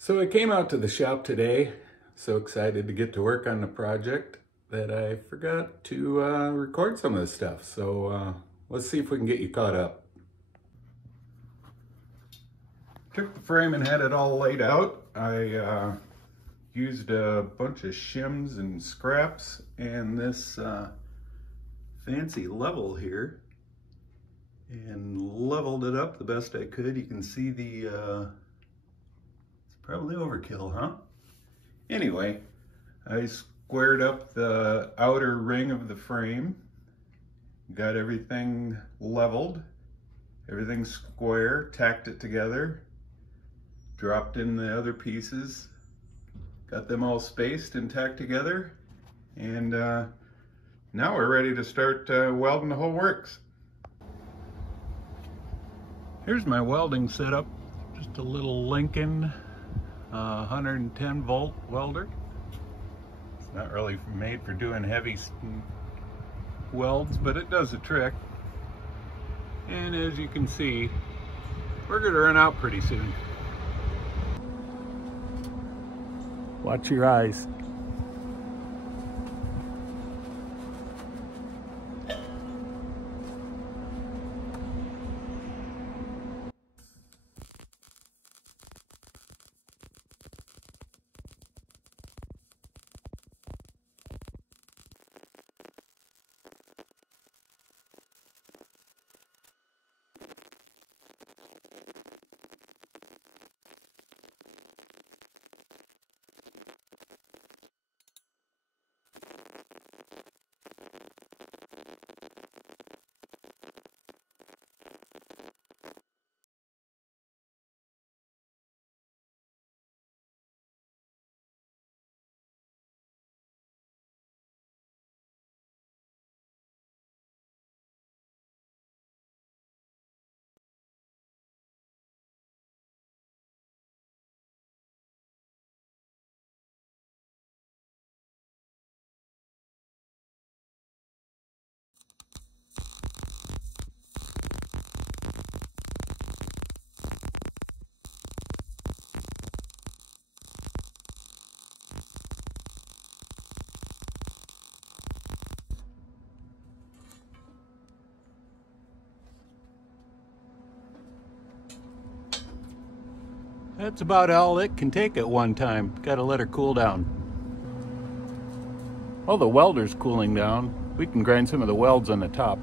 So I came out to the shop today, so excited to get to work on the project that I forgot to record some of this stuff. So let's see if we can get you caught up. Took the frame and had it all laid out. I used a bunch of shims and scraps and this fancy level here and leveled it up the best I could. You can see the probably overkill, huh? Anyway, I squared up the outer ring of the frame, got everything leveled, everything square, tacked it together, dropped in the other pieces, got them all spaced and tacked together, and now we're ready to start welding the whole works. Here's my welding setup, just a little Lincoln 110 volt welder. It's not really made for doing heavy welds, but it does the trick. And as you can see, we're going to run out pretty soon. Watch your eyes. That's about all it can take at one time. Gotta let her cool down. While the welder's cooling down, we can grind some of the welds on the top.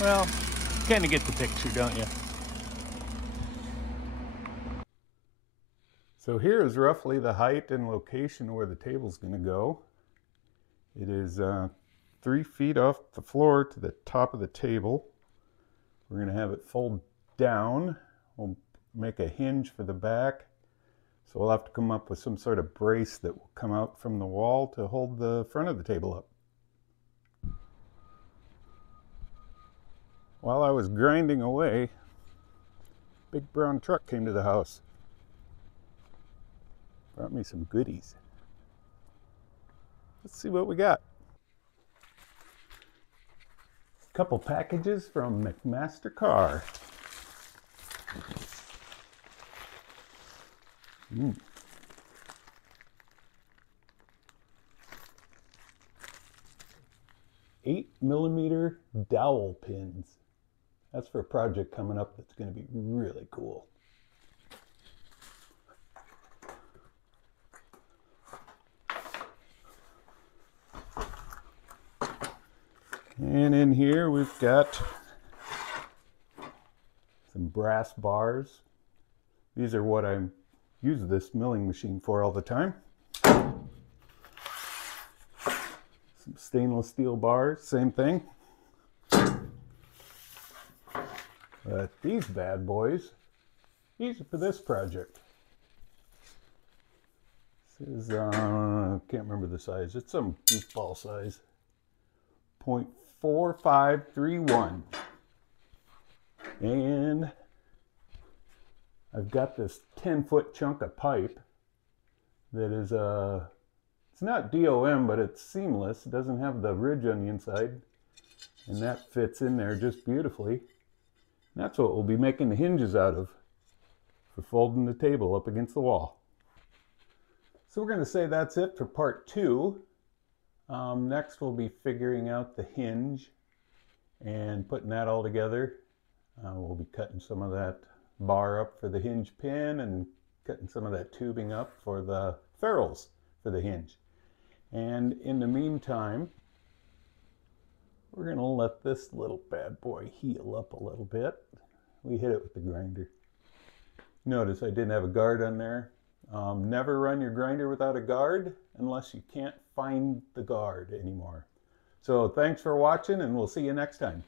Well, you kind of get the picture, don't you? So here is roughly the height and location where the table's going to go. It is 3 feet off the floor to the top of the table. We're going to have it fold down. We'll make a hinge for the back. So we'll have to come up with some sort of brace that will come out from the wall to hold the front of the table up. While I was grinding away, big brown truck came to the house. Brought me some goodies. Let's see what we got. A couple packages from McMaster Car. Mm. 8mm dowel pins. That's for a project coming up that's going to be really cool. And in here we've got some brass bars. These are what I use this milling machine for all the time. Some stainless steel bars, same thing. But these bad boys, these are for this project. This is, can't remember the size. It's some goofball size. 0.4531. And I've got this 10-foot chunk of pipe that is, it's not DOM, but it's seamless. It doesn't have the ridge on the inside. And that fits in there just beautifully. And that's what we'll be making the hinges out of for folding the table up against the wall. So we're going to say that's it for part 2. Next we'll be figuring out the hinge and putting that all together. We'll be cutting some of that bar up for the hinge pin and cutting some of that tubing up for the ferrules for the hinge. And in the meantime, we're going to let this little bad boy heal up a little bit. We hit it with the grinder. Notice I didn't have a guard on there. Never run your grinder without a guard unless you can't find the guard anymore. So thanks for watching, and we'll see you next time.